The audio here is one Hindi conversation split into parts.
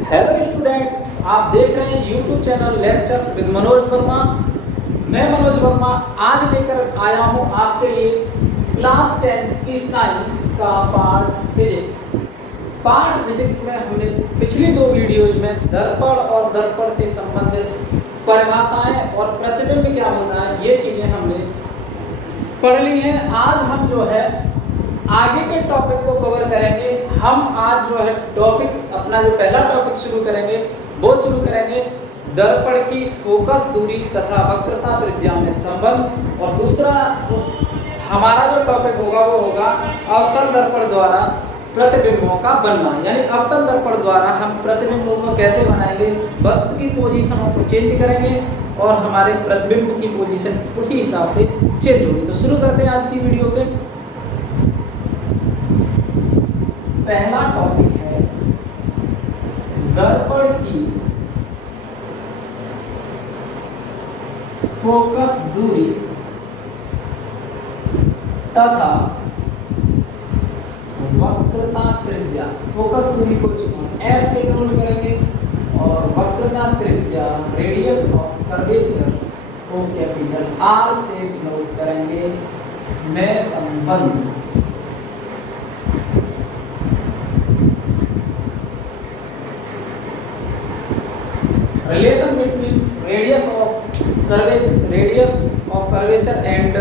हेलो स्टूडेंट्स, आप देख रहे हैं YouTube channel lectures with Manoj Verma. मैं मनोज वर्मा आज लेकर आया हूं आपके लिए क्लास 10 की साइंस का पार्ट फिजिक्स में हमने पिछली दो वीडियोज में दर्पण और दर्पण से संबंधित परिभाषाएं और प्रतिबिंब क्या होता है ये चीजें हमने पढ़ ली हैं। आज हम जो है आगे के टॉपिक को कवर करेंगे। हम आज जो है टॉपिक अपना जो पहला टॉपिक शुरू करेंगे वो शुरू करेंगे दर्पण की फोकस दूरी तथा वक्रता त्रिज्या में संबंध, और दूसरा हमारा जो टॉपिक होगा वो होगा अवतल दर्पण द्वारा प्रतिबिंबों का बनना। यानी अवतल दर्पण द्वारा हम प्रतिबिंबों को कैसे बनाएंगे, वस्तु की पोजीशनों को चेंज करेंगे और हमारे प्रतिबिंब की पोजीशन उसी हिसाब से चेंज होगी। तो शुरू करते हैं आज की वीडियो के। पहला टॉपिक है दर्पण की फोकस दूरी तथा वक्रता त्रिज्या। फोकस दूरी को F से डिनोट करेंगे और वक्रता त्रिज्या रेडियस ऑफ कर्वेचर को कैपिटल R से डिनोट करेंगे में संबंध। Relation between radius of curvature and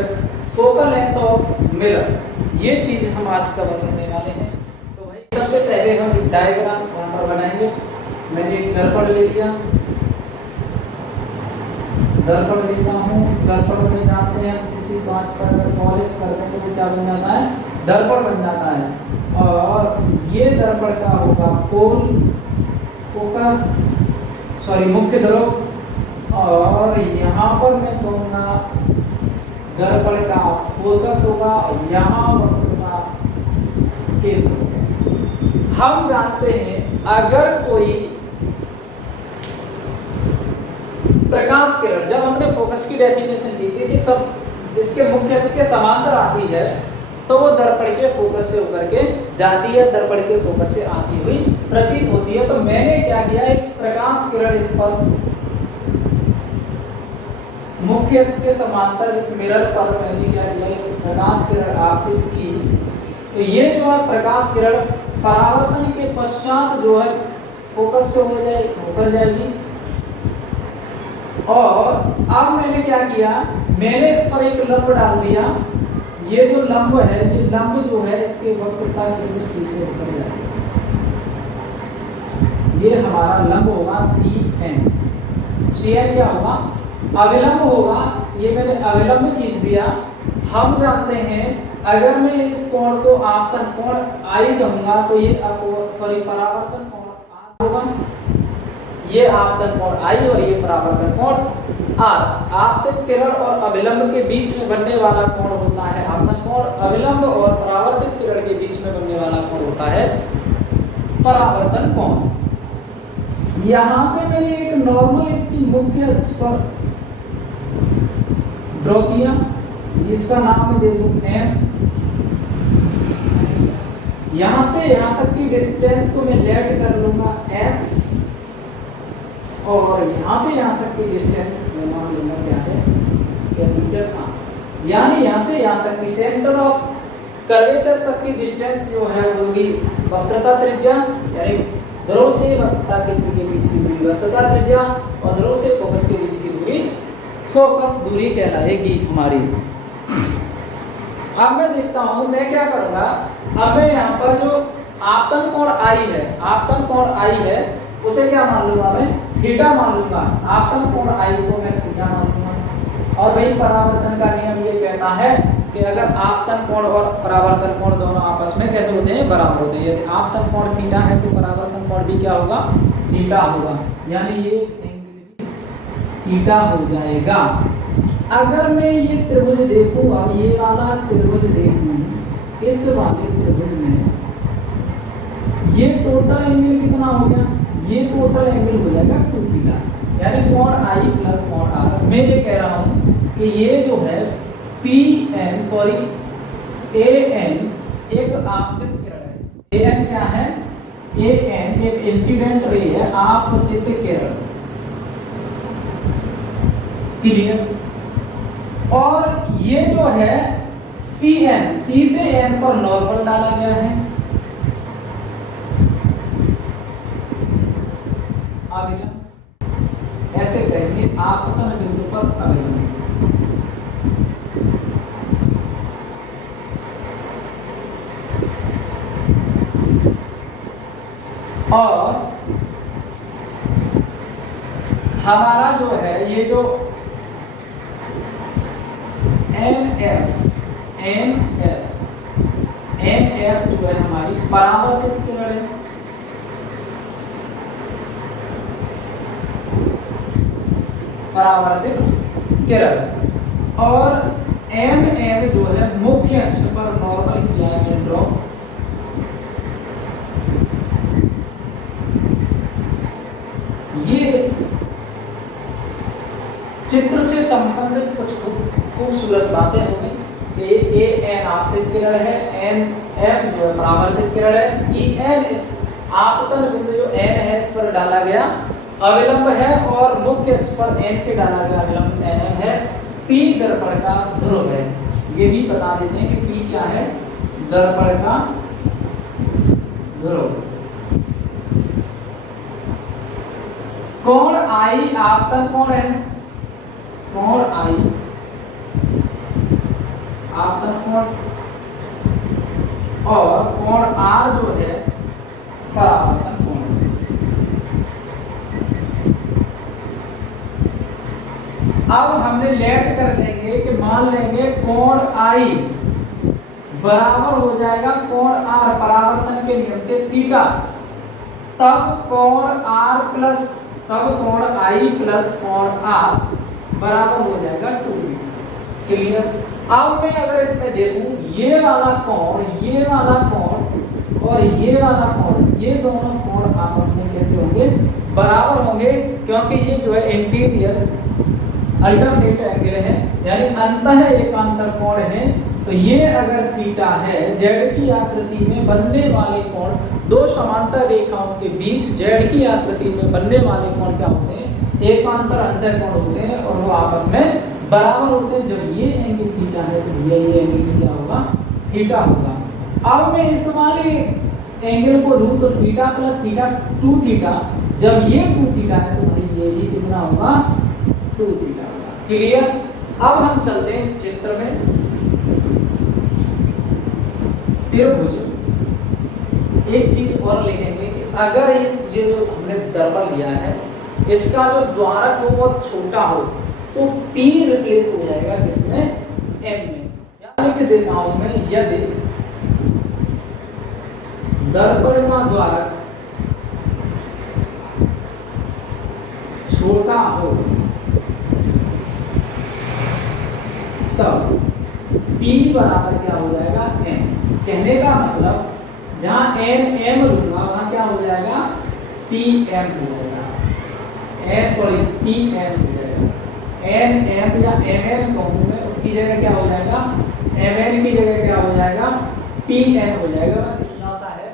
focal length of mirror, ये चीज हम आज कवर करने वाले हैं। तो भाई सबसे पहले हम एक डायग्राम वहां पर बनाएंगे। मैंने एक दर्पण ले लिया, दर्पण लेता हूँ। दर्पण में जानते हैं किसी कांच पर अगर पॉलिश करते हैं तो क्या बन जाता है, दर्पण बन जाता है। और ये दर्पण का होगा पोल फोकस मुख्य ध्रुव, और यहाँ पर मैं कहूँगा दर्पण का फोकस होगा, यहाँ वक्रता केंद्र। हम जानते हैं अगर कोई प्रकाश किरण, जब हमने फोकस की डेफिनेशन ली थी कि सब इसके मुख्य अक्ष के समांतर आती है तो वो दर्पण के फोकस से होकर के जाती है, दर्पण के फोकस से आती हुई प्रतीत होती है। तो मैंने क्या किया, एक प्रकाश किरण इस पर मुख्य अक्ष के समांतर इस मिरर पर मैंने क्या किया, एक प्रकाश किरण आपतित की। तो ये जो है प्रकाश किरण परावर्तन के पश्चात जो है फोकस से होकर जाएगी। और अब मैंने क्या किया, मैंने इस पर एक लंब डाल दिया। ये जो लंब है, ये लंब जो है इसके वक्रता केंद्र C से होकर जाएगा। ये हमारा लंब होगा CN। CN क्या होगा, अविलंब होगा। ये मैंने अविलंब खींच दिया। हम जानते हैं अगर मैं इस कोण को आपतन कोण I कहूंगा तो ये परावर्तन कोण R होगा। ये आपतन कोण I और ये परावर्तन कोण R। आपतित किरण और अविलंब के बीच में बनने वाला कोण होता है आपतन कोण। अविलंब और परावर्तित किरण के बीच में बनने वाला कोण होता है परावर्तन कोण। यहां से मैंने एक नॉर्मल इसकी मुख्य अक्ष पर ड्रॉ किया। इसका नाम मैं दे दूं M। यहां से यहां तक की डिस्टेंस को मैं लेट कर लूंगा F, और यहाँ से यहाँ तक की डिस्टेंस मैं मान लूंगा क्या है, कैपिटल R। यानी यहाँ से यहाँ तक की सेंटर ऑफ कर्वेचर तक की डिस्टेंस जो है वो होगी वक्रता त्रिज्या। यानी ध्रुव से वक्रता केंद्र के बीच की दूरी वक्रता त्रिज्या, और ध्रुव से फोकस के बीच की दूरी फोकस दूरी कहलाएगी हमारी। अब मैं देखता हूँ मैं क्या करूँगा। अब मैं यहाँ पर जो आपतन कोण I है उसे क्या मान लूंगा, मैं थीटा मान लूंगा। आपतन कोण I को मैं थीटा मान लूंगा। और वही परावर्तन का नियम ये कहता है कि अगर आपतन कोण और परावर्तन कोण दोनों आपस में कैसे होते हैं, बराबर होते हैं। यदि आपतन कोण थीटा है तो परावर्तन कोण भी क्या होगा, थीटा होगा। यानी ये एंगल थीटा हो जाएगा। अगर मैं ये त्रिभुज देखूं, अब ये वाला त्रिभुज देखूं, इस वाले त्रिभुज में ये टोटल एंगल कितना हो गया, ये टोटल एंगल हो जाएगा 2 थीटा। यानी कोण I प्लस कोण R। मैं ये कह रहा हूं कि ये जो है AN एक आपतित किरण है। AN क्या है, AN एक इंसिडेंट रे है आपतित किरण, क्लियर। और ये जो है CN, C से N पर नॉर्मल डाला गया है। अभिलंब ऐसे कहेंगे आपतन बिंदु पर अभिलंब। और हमारा जो है ये जो NF जो है हमारी परावर्तित किरण है। परावर्तित किरण। और MM जो है मुख्य अक्ष पर नॉर्मल किया है ड्रॉ। ये इस चित्र से संबंधित कुछ खूबसूरत बातें होंगी। AN आपतित किरण है, NF जो है परावर्तित किरण है, CN इस आपतन बिंदु जो N है इस पर डाला गया अविलंब है, और मुख्य अक्ष पर N से डाला गया अविलंब NM है। P दर्पण का ध्रुव है। ये भी बता देते हैं कि P क्या है, दर्पण का ध्रुव। कोण I आपतन कोण है, कोण I आपतन कोण, और कोण R जो है परावर्तन कोण। अब हमने लेट कर लेंगे कि मान लेंगे कोण I बराबर हो जाएगा कोण R परावर्तन के नियम से थीटा, तब कोण R प्लस तब कोण I प्लस कोण R बराबर हो जाएगा 2 क्लियर। अब मैं अगर इसमें देखूं ये वाला कोण और ये वाला कोण, ये दोनों कोण आपस में कैसे होंगे, बराबर होंगे, क्योंकि ये जो है इंटीरियर अल्टरनेट एंगल है, यानी अंतः एकांतर कोण है। तो ये अगर थीटा है, जेड की आकृति में बनने वाले कोण, दो समांतर रेखाओं के बीच जेड की आकृति में बनने वाले कोण क्या होते हैं, एकांतर अंतर कोण होते हैं, और वो आपस में बराबर होते हैं। जब ये एंगल थीटा है तो ये एंगल क्या होगा, थीटा होगा। अब मैं इस वाले एंगल को लूं तो थीटा प्लस थीटा 2 थीटा, जब ये 2 थीटा है तो भाई ये भी कितना होगा, 2 थीटा होगा। क्लियर। अब हम चलते हैं इस चित्र में। त्रिभुज, एक चीज और लिखेंगे कि अगर ये जो हमने दर्पण लिया है इसका जो द्वारक हो बहुत छोटा हो तो P रिप्लेस हो जाएगा किसमें, M में। या लिख देता हूं मैं, यदि दर्पण का द्वारक छोटा हो तब P बराबर क्या हो जाएगा, M। कहने का मतलब जहां NM लूंगा वहां क्या हो जाएगा, PM हो जाएगा, PM हो जाएगा। NM या MN कहूं मैं, उसकी जगह क्या हो जाएगा, MN की जगह क्या हो जाएगा, PN हो जाएगा। बस इतना सा है।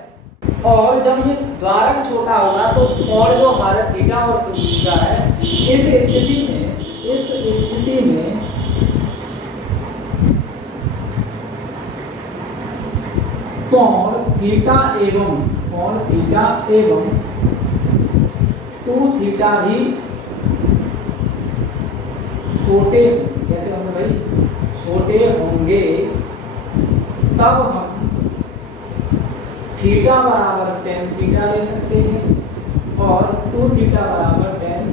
और जब ये द्वारक छोटा होगा तो कोण जो हमारा थीटा और थीटा है, इस स्थिति में कोण थीटा एवं 2 थीटा भी छोटे, कैसे होंगे भाई, छोटे होंगे, तब हम थीटा बराबर tan थीटा ले सकते हैं और 2 थीटा बराबर tan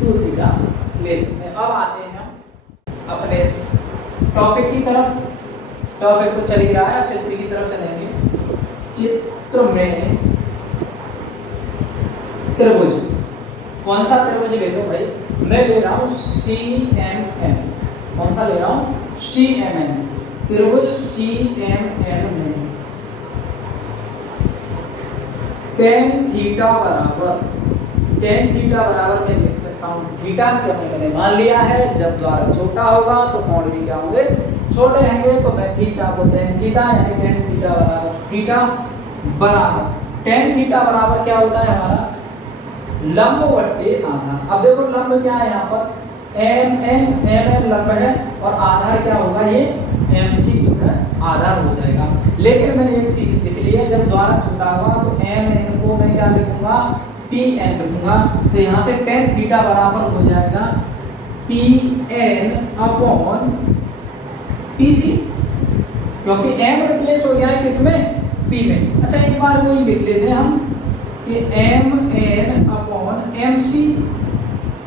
2 थीटा ले सकते हैं। अब आते हैं हम अपने टॉपिक की तरफ। टॉपिक तो चल ही रहा है, चित्र की तरफ चलेंगे। चित्र में त्रिभुज, कौन सा त्रिभुज ले लो भाई, मैं ले रहा हूं CMN। कौन सा ले रहा हूं, CMN। त्रिभुज CMN में tan थीटा बराबर मैं लिख सकता हूं थीटा, क्या मैंने मान लिया है जब द्वारक छोटा होगा तो कोण भी क्या होंगे, छोटे होंगे। तो मैं थीटा को tan थीटा यानी tan थीटा बराबर थीटा बराबर टेन थीटा बराबर क्या होता है हमारा, लंब बट्टे आधार। अब देखो लंब क्या है यहाँ पर, एम एन लंब है और आधार क्या होगा, ये एम सी जो है आधार हो जाएगा। लेकिन मैंने एक चीज लिख ली है, जब द्वारा छूटा हुआ तो एम एन को मैं क्या लिखूंगा, पी एन लिखूंगा। तो यहाँ से टेन थीटा बराबर हो जाएगा P N upon P C, क्योंकि एम रिप्लेस हो गया है किसमें, पी में। अच्छा एक बार वही लिख लेते हैं हम कि M N upon M C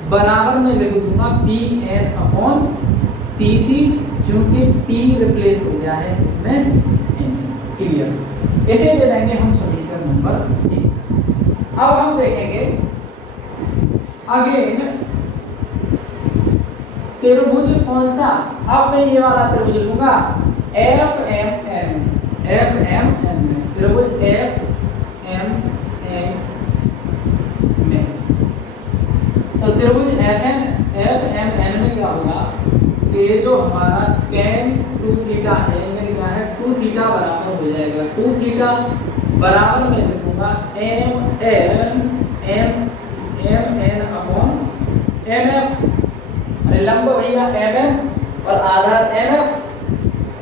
बराबर में लिख दूंगा P N upon P C, क्योंकि पी रिप्लेस हो गया है इसमें एन। क्लियर, इसे ले लेंगे हम समीकरण नंबर 1। अब हम देखेंगे अगेन त्रिभुज कौन सा, अब मैं ये वाला त्रिभुज लूंगा एफ एम एन में, त्रिभुज एफ एम एन में। तो त्रिभुज एफ एम एन में क्या होगा, ये जो हमारा tan 2 थीटा है, ये क्या है 2 थीटा बराबर हो जाएगा 2 थीटा बराबर मैं लिखूंगा M N upon M F. अरे लंब भैया एम एन और आधार M F,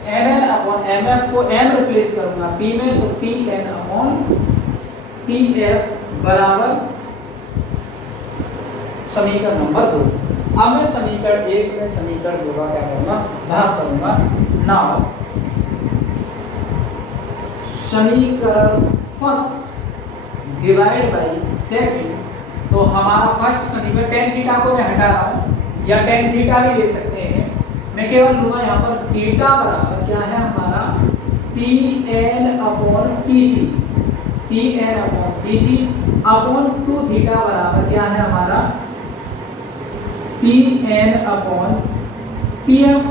M N upon M F को एम रिप्लेस करूंगा पी में, तो P N upon P F बराबर समीकरण नंबर 2। अब मैं समीकरण 1 में समीकरण 2 का क्या करूंगा, भाग करूंगा। नाउ समीकरण फर्स्ट डिवाइड बाय सेकंड, तो हमारा फर्स्ट समीकरण tan थीटा को मैं हटा रहा हूं, या tan थीटा भी ले सकते हैं, मैं केवल लूंगा यहाँ पर थीटा बराबर क्या है हमारा P N upon P C, P N upon P C upon 2 theta बराबर क्या है हमारा P N upon P F.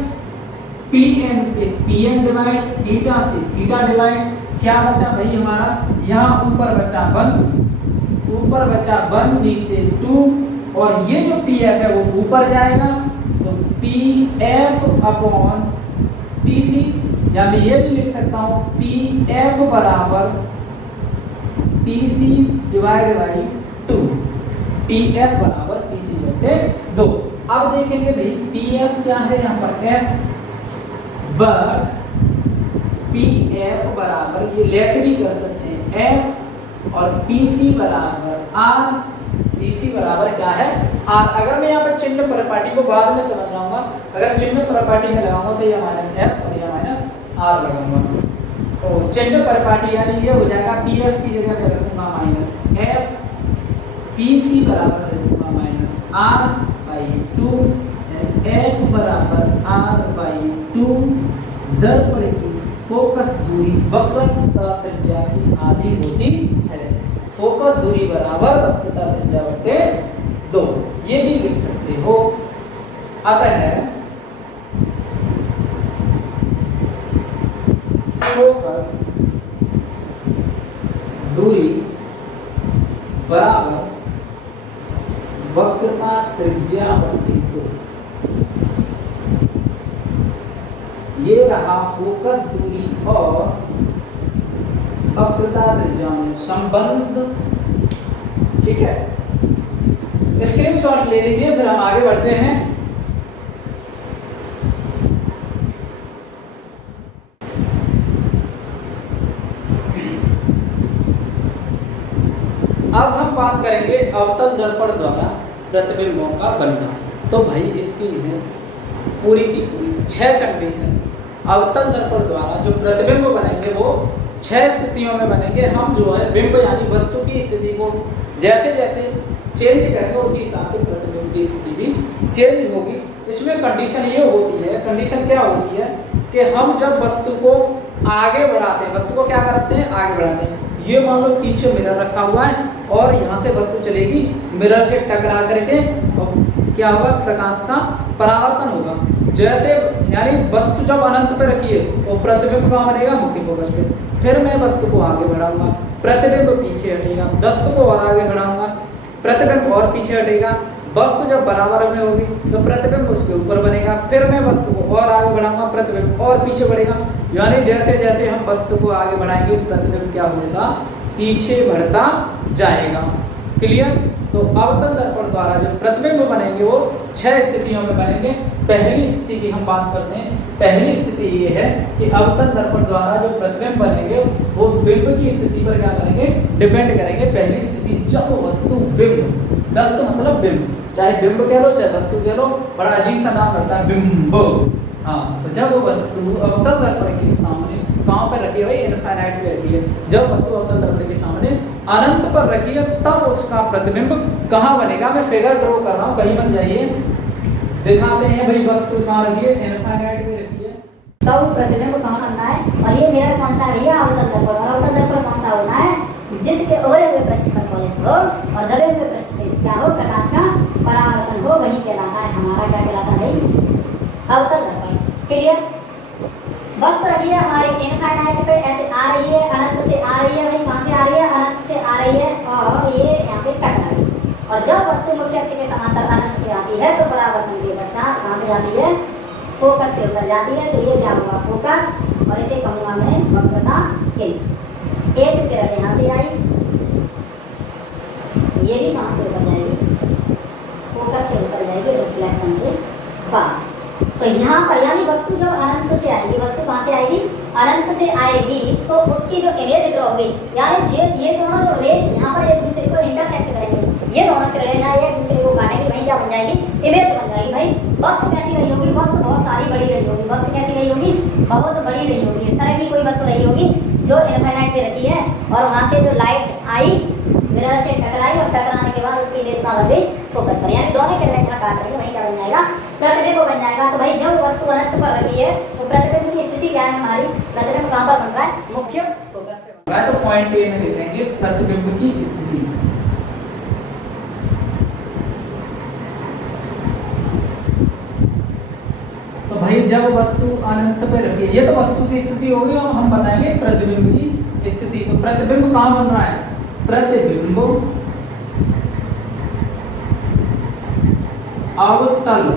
P N से पी एन डिवाइड, थीटा से थीटा डिवाइड, क्या बचा भाई हमारा, यहाँ ऊपर बचा 1, ऊपर बचा 1 नीचे 2, और ये जो पी एफ है वो ऊपर जाएगा, तो P F upon P C, या मैं ये भी लिख सकता हूँ पी एफ बराबर P C divide by 2, P F बराबर पी सी बटे 2। अब देखेंगे भाई पी एफ क्या है यहाँ पर एफ, बट पी एफ बराबर, ये लेट भी कर सकते हैं एफ, और पी सी बराबर आर, पी सी बराबर क्या है आर। अगर मैं यहाँ पर चिन्ह परिपाटी को बाद में समझ जाऊंगा, अगर चिन्ह परिपाटी में लगाऊंगा तो ये माइनस एफ और ये माइनस आर लगाऊंगा, तो चिन्ह परिपाटी यानी ये हो जाएगा पी एफ की जगह मैं रखूंगा माइनस एफ, पी सी बराबर रखूंगा माइनस आर बाई 2, एफ बराबर आर बाई 2, दर्पण की फोकस दूरी वक्रता त्रिज्या की आधी होती है, फोकस दूरी बराबर वक्रता त्रिज्या बटे 2, ये भी लिख सकते हो। अतः फोकस दूरी बराबर वक्रता त्रिज्या बटे 2, ये रहा फोकस दूरी और वक्रता त्रिज्या में संबंध। ठीक है, स्क्रीनशॉट ले लीजिए, फिर हम आगे बढ़ते हैं। अब हम बात करेंगे अवतल दर्पण द्वारा प्रतिबिंबों का बनना। तो भाई इसकी है पूरी की पूरी 6 कंडीशन। अवतल दर्पण द्वारा जो प्रतिबिंब बनेंगे वो 6 स्थितियों में बनेंगे। हम जो है बिंब यानी वस्तु की स्थिति को जैसे जैसे चेंज करेंगे उसी हिसाब से प्रतिबिंब की स्थिति भी चेंज होगी। इसमें कंडीशन ये होती है, कंडीशन क्या होती है कि हम जब वस्तु को आगे बढ़ाते हैं, वस्तु को क्या करते हैं आगे बढ़ाते हैं। ये मान लो पीछे मिरर रखा हुआ है और यहाँ से वस्तु चलेगी मिरर से टकरा करके, और क्या होगा प्रकाश का परावर्तन होगा। जैसे यानी वस्तु जब अनंत पे रखी है तो प्रतिबिंब कहाँ बनेगा मुख्य फोकस पे। फिर मैं वस्तु को आगे बढ़ाऊंगा, प्रतिबिंब पीछे हटेगा, वस्तु को और आगे बढ़ाऊंगा, प्रतिबिंब और पीछे हटेगा। वस्तु जब बराबर में होगी तो प्रतिबिंब उसके ऊपर बनेगा। फिर मैं वस्तु को और आगे बढ़ाऊंगा, प्रतिबिंब और पीछे बढ़ेगा। यानी जैसे जैसे हम वस्तु को आगे बढ़ाएंगे प्रतिबिंब क्या होगा पीछे बढ़ता जाएगा। क्लियर? तो अवतल दर्पण द्वारा जो प्रतिबिंब बनेंगे वो 6 स्थितियों में बनेंगे। पहली स्थिति की हम बात करते हैं। पहली स्थिति ये है कि अवतल दर्पण द्वारा जो प्रतिबिंब बनेंगे वो बिंब की स्थिति पर क्या करेंगे, डिपेंड करेंगे। पहली स्थिति जब वस्तु बिंब, वस्तु मतलब बिंब, चाहे बिंब कह लो चाहे वस्तु कह लो, बड़ा अजीब सा नाम लगता है बिंब। हाँ, तो जब वो वस्तु अवतल दर्पण के सामने कहाँ पर रखी है भाई, इनफाइनाइट पे रखी है। जब वस्तु अवतल दर्पण के सामने अनंत पर रखी है तब उसका प्रतिबिंब कहाँ बनेगा। मैं फिगर ड्रॉ कर रहा हूँ, कहीं मत जाइए, दिखाते हैं भाई वस्तु कहाँ रखी है, इनफाइनाइट पे रखी है। तब वो प्रतिबिंब कहाँ बनता है। और ये मिरर कौन सा है भैया, अवतल दर्पण। और अवतल दर्पण कौन सा होता है, जिसके ओरे हुए पृष्ठ पर पॉलिश हो और दबे हुए पृष्ठ पर क्या हो, प्रकाश का परावर्तन हो, वही कहलाता है हमारा क्या कहलाता है भाई, अवतल दर्पण। क्लियर? वस्तु रखी है हमारी इनफाइनाइट पे, ऐसे आ रही है, अनंत से आ रही है भाई, कहाँ से आ रही है, अनंत से आ रही है, और ये यहाँ पे टकरा गई। और जब वस्तु मुख्य अक्ष के समांतर अनंत से आती है तो परावर्तन के पश्चात कहाँ से जाती है, फोकस से उतर जाती है। तो ये क्या होगा, फोकस, और इसे कहूँगा मैं वक्रता केंद्र। एक किरण यहाँ से आई, ये भी कहाँ से उतर जाएगी, फोकस से उतर जाएगी रिफ्लेक्शन के बाद। तो यहाँ पर यानी वस्तु जब अनंत से आएगी, वस्तु कहाँ से आएगी, अनंत से आएगी, तो उसकी जो इमेज ड्रॉ होगी, यानी ये दोनों जो रेज यहाँ पर एक दूसरे को इंटरसेक्ट करेंगे, ये दोनों किरणें यहाँ एक दूसरे को काटेंगी, वहीं क्या बन जाएगी, इमेज बन जाएगी। भाई वस्तु कैसी रही होगी, वस्तु बहुत सारी बड़ी रही होगी। वस्तु कैसी रही होगी, बहुत बड़ी रही होगी। इस तरह की कोई वस्तु रही होगी जो इनफाइनाइट पे रखी है, और वहाँ से जो लाइट आई मिरर से टकराई, और टकराने के बाद उसकी इमेज कहाँ बन गई, फोकस पर। यानी दोनों किरणें जहाँ काट रही है वहीं क्या बन जाएगा, प्रतिबिंब बन जाएगा। तो भाई जब वस्तु अनंत पर रखी है तो प्रतिबिंब की स्थिति क्या है हमारी, प्रतिबिंब कहाँ पर बन रहा है, मुख्य फोकस पे बन रहा है। तो पॉइंट ए में लिखेंगे प्रतिबिंब की स्थिति। तो भाई जब वस्तु अनंत पे रखी है, ये तो वस्तु की स्थिति होगी, और हम बताएंगे प्रतिबिंब की स्थिति। तो प्रतिबिंब कहाँ बन रहा है, प्रतिबिंब अवतल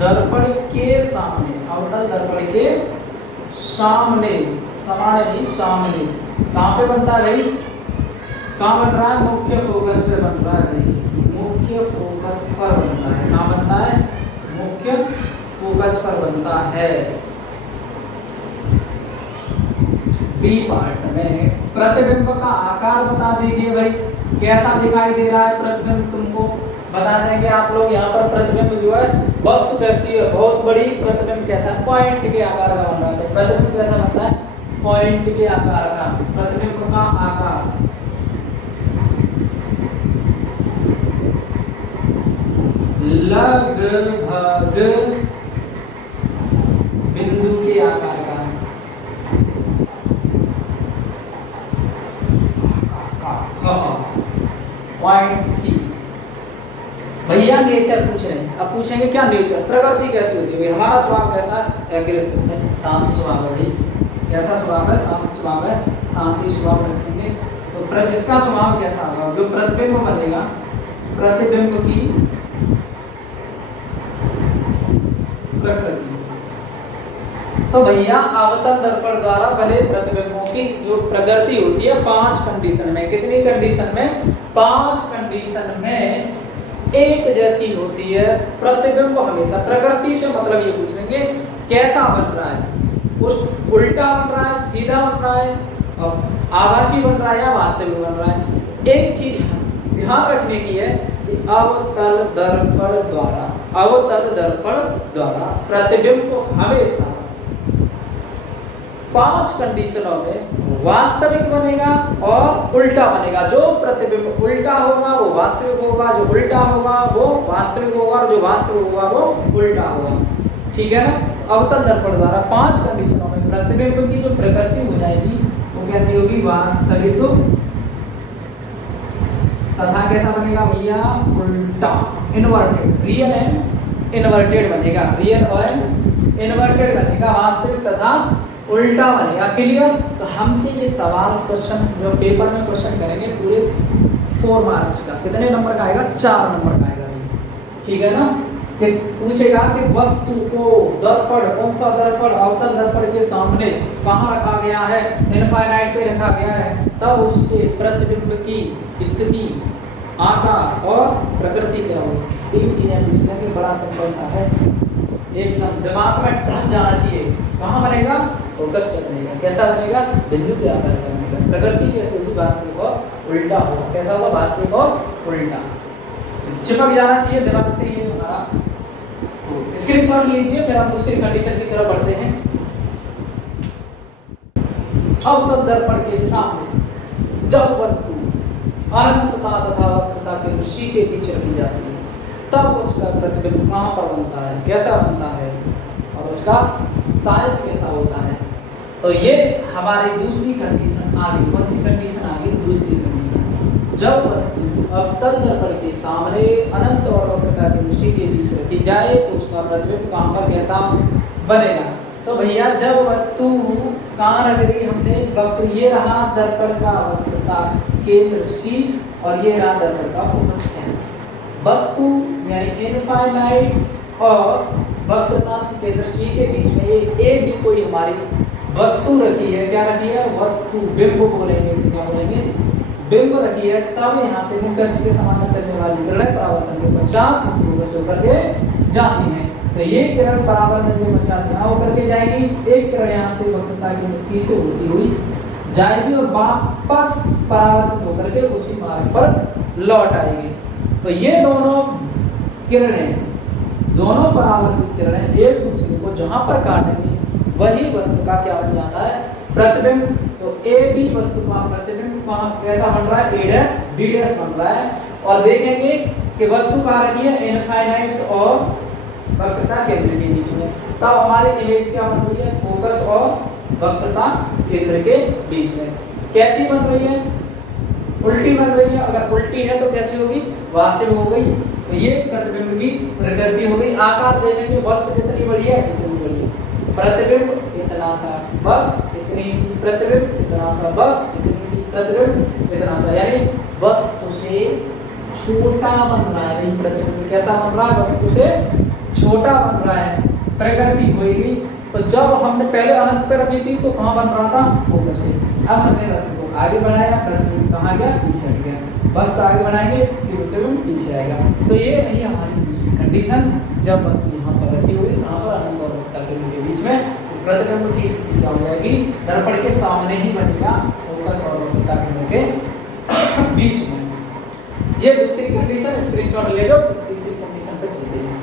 दर्पण के सामने, अवतल दर्पण के सामने, सामने नहीं सामने, कहाँ पे बनता है भाई, कहाँ बन रहा है, मुख्य फोकस पे बन रहा है भाई, मुख्य फोकस पर बनता है। कहाँ बनता है, मुख्य फोकस पर बनता है। बी पार्ट में प्रतिबिंब का आकार बता दीजिए भाई, कैसा दिखाई दे रहा है प्रतिबिंब, तुमको बता देंगे आप लोग। यहाँ पर प्रतिबिंब जो है वस्तु कैसी है, बहुत बड़ी, प्रतिबिंब कैसा है, पॉइंट के आकार का बन रहा है। प्रतिबिंब कैसा बनता है, पॉइंट के आकार का। प्रतिबिंब का आकार लगभग बिंदु के आकार का, पॉइंट सी। भैया नेचर पूछ रहे हैं, अब पूछेंगे क्या नेचर, प्रकृति कैसी होती है भाई, हमारा स्वभाव कैसा है, एग्रेसिव है, शांत स्वभाव है भाई, कैसा स्वभाव है, शांत स्वभाव है, शांति स्वभाव रखेंगे। तो इसका स्वभाव कैसा होगा, जो प्रतिबिंब बनेगा, प्रतिबिंब की प्रकृति। तो भैया अवतल दर्पण द्वारा बने प्रतिबिंबों की जो प्रकृति होती है 5 कंडीशन में, कितनी कंडीशन में, 5 कंडीशन में एक जैसी होती है। प्रतिबिंब हमेशा प्रकृति से मतलब ये पूछ लेंगे कैसा बन रहा है, उस उल्टा बन रहा है, सीधा बन रहा है, आभासी बन रहा है या वास्तविक बन रहा है। एक चीज ध्यान रखने की है कि अवतल दर्पण द्वारा, अवतल दर्पण द्वारा प्रतिबिंब हमेशा 5 कंडीशनों में वास्तविक बनेगा और उल्टा बनेगा। जो प्रतिबिंब उल्टा होगा वो वास्तविक होगा, जो उल्टा होगा वो वास्तविक होगा, और जो वास्तविक होगा वो उल्टा होगा। ठीक है ना। अवतल दर्पण द्वारा 5 कंडीशनों में प्रतिबिंब की जो प्रकृति हो जाएगी वो कैसी होगी, वास्तविक तथा कैसा बनेगा भैया, उल्टा, इन्वर्टेड, रियल एंड इन्वर्टेड बनेगा, रियल और इन्वर्टेड बनेगा, वास्तविक तथा उल्टा बनेगा। क्लियर। तो हमसे ये सवाल क्वेश्चन जो पेपर में क्वेश्चन करेंगे पूरे 4 मार्क्स का, कितने नंबर का आएगा, 4 नंबर का आएगा। ठीक है ना। कि पूछेगा कि वस्तु को दर्पण, कौन सा दर्पण, अवतल दर्पण के सामने कहाँ रखा गया है, इनफाइनाइट पे रखा गया है, तब उसके प्रतिबिंब की स्थिति, आकार और प्रकृति क्या हो। तीन चीजें पूछने की, बड़ा सिंपल सा है, एकदम दिमाग में धस जाना चाहिए। कहाँ बनेगा, फोकस पे बनेगा। कैसा बनेगा, बिंदु के आकार का बनेगा। प्रकृति कैसे होगी, वास्तविक और उल्टा होगा। कैसा होगा, वास्तविक और उल्टा। चिपक जाना चाहिए दिमाग से ये हमारा। तो स्क्रीनशॉट लीजिए, फिर हम दूसरी कंडीशन की तरफ बढ़ते हैं। अवतल दर्पण के सामने जब वस्तु अनंतता तथा वक्रता के दृश्य के बीच रखी जाती है, तब उसका प्रतिबिंब कहाँ पर बनता है, कैसा बनता है और उसका साइज कैसा होता है। तो ये हमारी दूसरी कंडीशन आ गई। कौन सी कंडीशन आ गई, दूसरी कंडीशन। जब वस्तु अवतल दर्पण के सामने अनंत और वक्रता के दृश्य के बीच रखी जाए तो उसका प्रतिबिंब कहाँ पर कैसा बनेगा। तो भैया जब वस्तु कहाँ रख दी हमने, वक्र, ये रहा दर्पण का वक्रता केंद्र C और ये रहा दर्पण का फोकस M। वस्तु यानी इनफाइनाइट और वक्रता केंद्र C के बीच में ये A B कोई हमारी वस्तु रखी है। क्या रखी है, वस्तु, बिंब बोलेंगे, क्या बोलेंगे, बिंब रखी है। तब यहाँ से मुख्य अक्ष के समानांतर चलने वाली किरणें परावर्तन के पश्चात फोकस होकर के जाती हैं। तो ये किरण परावर्तन के पश्चात यहाँ होकर के जाएगी। एक किरण यहाँ से वक्रता केंद्र C से होती हुई जाएगी और वापस परावर्तित होकर के उसी मार्ग पर लौट आएगी। तो ये दोनों किरणें, दोनों परावर्तित किरणें एक दूसरे को जहां पर काटेंगी वही वस्तु का क्या बन जाता है, प्रतिबिंब। तो ए बी वस्तु का प्रतिबिंब कैसा बन रहा है, ए डैश बी डैश बन रहा है। और देखेंगे कि वस्तु कहाँ रखी है, इनफाइनाइट और वक्रता केंद्र के बीच में। तब हमारी इमेज क्या बन रही है, फोकस और वक्रता केंद्र के बीच में। कैसी बन रही है, उल्टी बन रही है। अगर उल्टी है तो कैसी होगी, वास्तविक हो गई। तो ये प्रतिबिंब की प्रकृति हो गई। आकार देखेंगे, वस्तु कितनी बड़ी है, इतनी बड़ी है, प्रतिबिंब इतना सा, बस इतनी सी, प्रतिबिंब इतना सा, बस इतनी सी, प्रतिबिंब इतना सा। यानी वस्तु से छोटा बन रहा है, प्रतिबिंब कैसा बन रहा है, वस्तु से छोटा बन रहा है, प्रकृति होगी। तो जब हमने पहले अनंत पे रखी थी तो कहाँ बन रहा था, फोकस पे। अब हमने वस्तु को आगे बढ़ाया, प्रतिबिंब कहाँ गया, पीछे हट गया। वस्तु आगे बढ़ाएंगे, प्रतिबिंब पीछे आएगा। तो ये रही हमारी दूसरी कंडीशन। जब वस्तु यहाँ पर रखी हुई, यहाँ पर अनंत और वक्रता के बीच में, प्रतिबिंब की स्थिति क्या हो जाएगी, दर्पण के सामने ही बनेगा, फोकस और वक्रता के बीच में। ये दूसरी कंडीशन, स्क्रीनशॉट ले लो। तीसरी कंडीशन पे चलते हैं।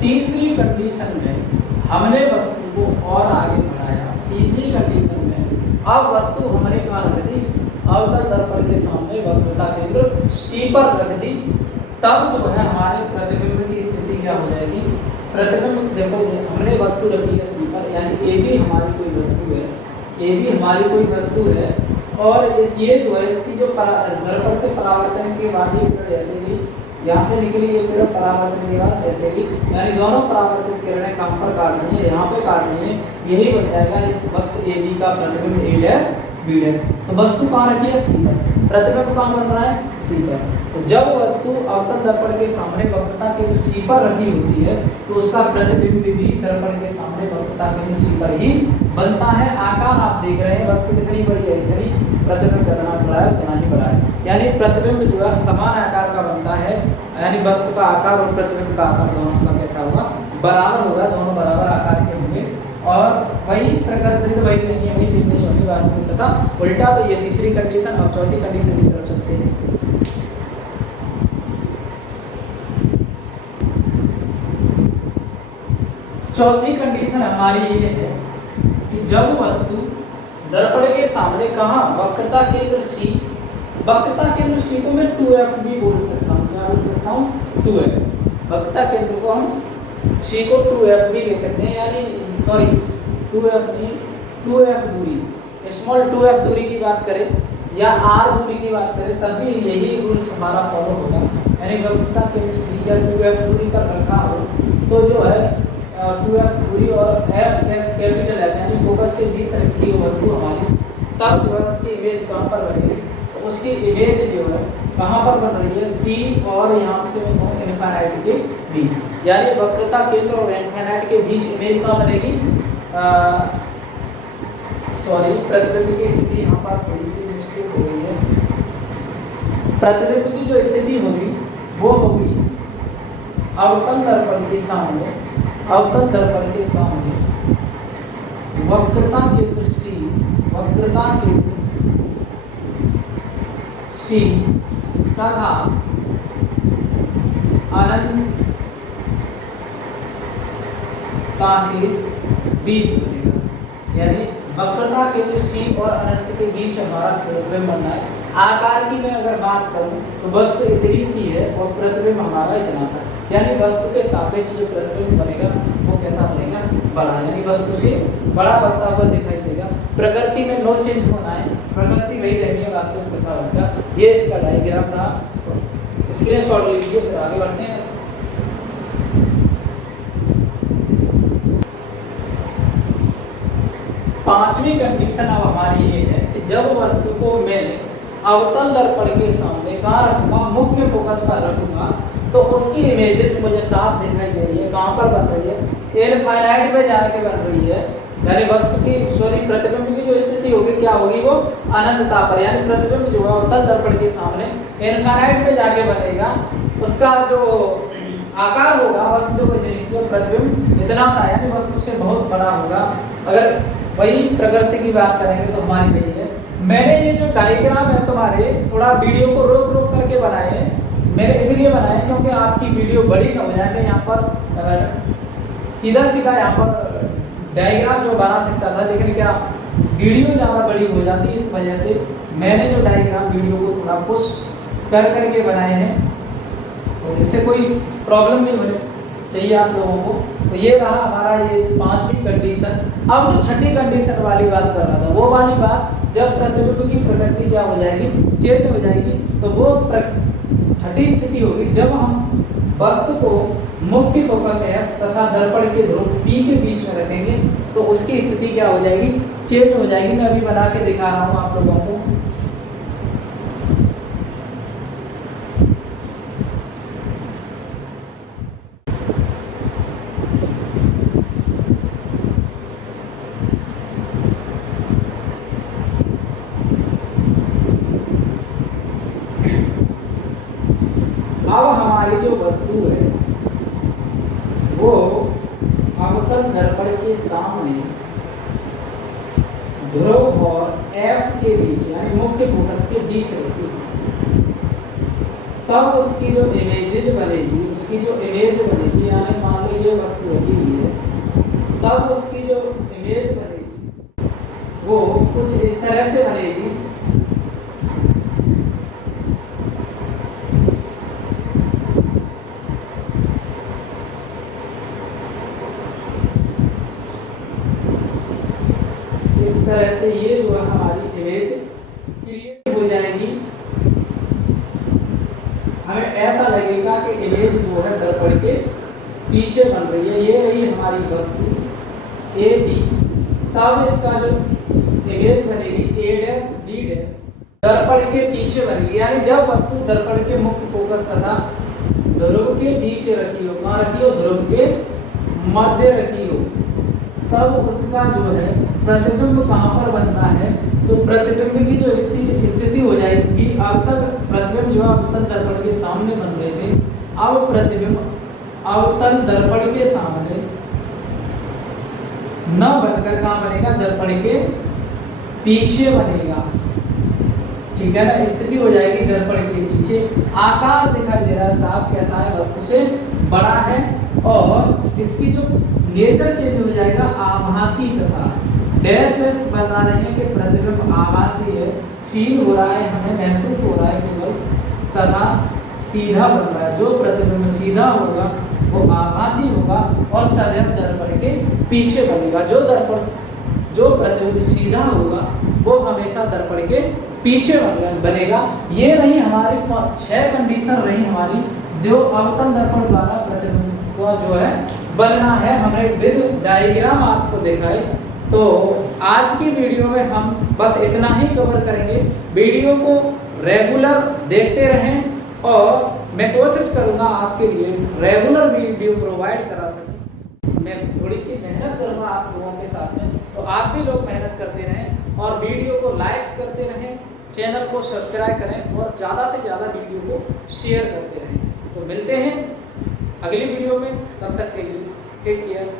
तीसरी कंडीशन में हमने वस्तु को और आगे बढ़ाया। तीसरी कंडीशन में अब वस्तु हमने कहाँ रख दी, अवतल दर्पण के सामने वक्रता केंद्र C पर रख दी। तब जो है हमारे प्रतिबिंब की स्थिति क्या हो जाएगी, प्रतिबिंब देखो हमने वस्तु रखी है C पर, यानी A भी हमारी कोई वस्तु है, A भी हमारी कोई वस्तु है। और ये जो है इसकी जो दर्पण से परावर्तन के बाद ये किरण ऐसे ही यहाँ से निकली, ये किरण परावर्तन के बाद ऐसे ही, यानी दोनों परावर्तित किरणें कहाँ पर काटनी है, यहाँ पे काटनी है। यही बन जाएगा इस वस्तु ए बी का प्रतिबिंब ए डैश बी डैश। तो वस्तु कहाँ रखी है, C पर, प्रतिबिंब कहाँ बन रहा है, C पर। तो जब वस्तु अवतल दर्पण के सामने वक्रता केंद्र C पर रखी होती है तो उसका प्रतिबिंब भी दर्पण के सामने वक्रता केंद्र C पर ही बनता है। आकार आप देख रहे हैं, वस्तु कितनी बड़ी है, इतनी, प्रतिबिंब कितना बड़ा है, उतना ही बड़ा है। यानी प्रतिबिंब जो है समान आकार का बनता है, यानी वस्तु का आकार और प्रतिबिंब का आकार दोनों का कैसा होगा, बराबर होगा, दोनों बराबर आकार के होंगे। और वही प्रकृति वही नहीं है, वही चीज नहीं होगी, वास्तविकता उल्टा। तो ये तीसरी कंडीशन। अब चौथी कंडीशन की तरफ चलते हैं। चौथी कंडीशन हमारी ये है कि जब वस्तु दर्पण के सामने कहाँ, वक्रता केंद्र C, वक्रता केंद्र C को मैं 2F भी बोल सकता हूँ, क्या बोल सकता हूँ, 2F। वक्रता केंद्र को हम C को 2F भी ले सकते हैं, यानी सॉरी 2F नहीं, 2F दूरी, स्मॉल 2F दूरी की बात करें या R दूरी की बात करें तब भी यही रूल्स हमारा फॉलो होगा। यानी वक्रता केंद्र C या 2F दूरी पर रखा हो तो जो है 2F दूरी और F कैपिटल F यानी फोकस के बीच रखी हो वस्तु हमारी, तब जो है उसकी इमेज कहाँ पर बनेगी, तो उसकी इमेज जो है कहाँ पर बन रही है, सी और यहाँ से इनफाइनाइट के बीच, यानी वक्रता केंद्र और इनफाइनाइट के बीच इमेज कहाँ बनेगी, सॉरी प्रतिबिंब की स्थिति यहाँ पर थोड़ी सी मिस्टेक हो गई है। प्रतिबिंब की जो स्थिति होगी वो होगी अवतल दर्पण के सामने, अवतल दर्पण के सामने वक्रता केंद्र सी, वक्रता केंद्र सी तथा अनंतता के बीच बनेगा, यानी वक्रता केंद्र सी और अनंत के बीच हमारा प्रतिबिंब बनना है। आकार की मैं अगर बात करूं तो वस्तु इतनी सी है और प्रतिबिंब हमारा इतना सा, यानी वस्तु के सापेक्ष जो प्रतिबिंब बनेगा वो कैसा बनेगा, बड़ा, यानी वस्तु से बड़ा बनता हुआ दिखाई देगा। प्रकृति में नो चेंज होना है, प्रकृति वही रहनी है, वास्तविक प्रथा होगा। ये इसका डायग्राम रहा, स्क्रीनशॉट लीजिए फिर आगे बढ़ते हैं। पांचवी कंडीशन अब हमारी ये है कि जब वस्तु को मैं अवतल दर्पण के सामने कहाँ रखूंगा, मुख्य फोकस पर रखूंगा, तो उसकी इमेजेस मुझे साफ दिखाई दे रही है। कहाँ पर बन रही है, इनफाइनाइट पे जाके बन रही है, यानी वस्तु की सॉरी प्रतिबिंब की जो स्थिति होगी क्या होगी, वो अनंतता पर, यानी प्रतिबिंब जो है अवतल दर्पण के सामने इनफाइनाइट पे जाके बनेगा। उसका जो आकार होगा वस्तु को जिसमें प्रतिबिंब इतना सा, यानी वस्तु से बहुत बड़ा होगा। अगर वही प्रकृति की बात करेंगे तो हमारी वही है। मैंने ये जो डायग्राम है तुम्हारे थोड़ा वीडियो को रोक रोक करके बनाए हैं, मैंने इसलिए बनाए क्योंकि आपकी वीडियो बड़ी ना हो जाए। मैं यहाँ पर सीधा सीधा यहाँ पर डायग्राम जो बना सकता था, लेकिन क्या वीडियो ज़्यादा बड़ी हो जाती, इस वजह से मैंने जो डायग्राम वीडियो को थोड़ा पुश कर करके बनाए हैं, तो इससे कोई प्रॉब्लम नहीं होनी चाहिए आप लोगों को। तो ये रहा हमारा ये पांचवी कंडीशन। अब जो छठी कंडीशन वाली बात कर रहा था, वो वाली बात जब प्रतिबिंब की प्रकृति क्या हो जाएगी, चेंज हो जाएगी, तो वो छठी स्थिति होगी जब हम वस्तु को मुख्य फोकस है तथा दर्पण के ध्रुव P के बीच में रखेंगे, तो उसकी स्थिति क्या हो जाएगी, चेंज हो जाएगी। मैं अभी बना के दिखा रहा हूँ आप लोगों को। अब हमारी जो वस्तु है वो अवतल दर्पण के सामने ध्रुव और F के बीच, यानी मुख्य फोकस के बीच रखी है। तब उसकी जो इमेजेस बनेगी, उसकी जो इमेज बनेगी, यानी मान लो ये वस्तु रखी हुई है, तब उसकी जो इमेज बनेगी वो कुछ इस तरह से बनेगी। तरह से ये जो है हमारी इमेज क्रिएट हो जाएगी। हमें ऐसा लगेगा कि इमेज जो है दर्पण के पीछे बन रही है। ये रही हमारी वस्तु ए बी, तब इसका जो इमेज बनेगी ए डैश बी डैश दर्पण के पीछे बनेगी, यानी जब वस्तु दर्पण के मुख्य फोकस तथा ध्रुव के बीच रखी हो, कहाँ रखी हो, ध्रुव के मध्य रखी हो, तब उसका जो है प्रतिबिंब कहाँ पर बनता है, तो प्रतिबिंब की जो स्थिति हो जाएगी, अब तक प्रतिबिंब जो अवतल दर्पण के सामने बन रहे थे, अब प्रतिबिंब अवतल दर्पण के सामने न बनकर कहाँ बनेगा, दर्पण के पीछे बनेगा। ठीक है ना, स्थिति हो जाएगी दर्पण के पीछे। आकार दिखाई दे रहा है साफ, कैसा है, वस्तु से बड़ा है, और इसकी जो नेचर चेंज हो जाएगा, आभासी तथा डैश बता रहे हैं कि प्रतिबिंब आभासी है, फील हो रहा है, हमें महसूस हो रहा है केवल, तथा सीधा बन रहा है। जो प्रतिबिंब सीधा होगा वो आभासी होगा और सदैव दर्पण के पीछे बनेगा। जो प्रतिबिंब सीधा होगा वो हमेशा दर्पण के पीछे बनेगा। ये रही हमारी 6 कंडीशन रही हमारी, जो अवतल दर्पण द्वारा प्रतिबिंब का जो है बनना है। हमने विद डायग्राम आपको दिखाए तो आज की वीडियो में हम बस इतना ही कवर करेंगे। वीडियो को रेगुलर देखते रहें और मैं कोशिश करूंगा आपके लिए रेगुलर वीडियो प्रोवाइड करा सकूं। मैं थोड़ी सी मेहनत करूंगा आप लोगों के साथ में, तो आप भी लोग मेहनत करते रहें और वीडियो को लाइक्स करते रहें, चैनल को सब्सक्राइब करें और ज़्यादा से ज़्यादा वीडियो को शेयर करते रहें। तो मिलते हैं अगली वीडियो में, तब तक के लिए टेक केयर।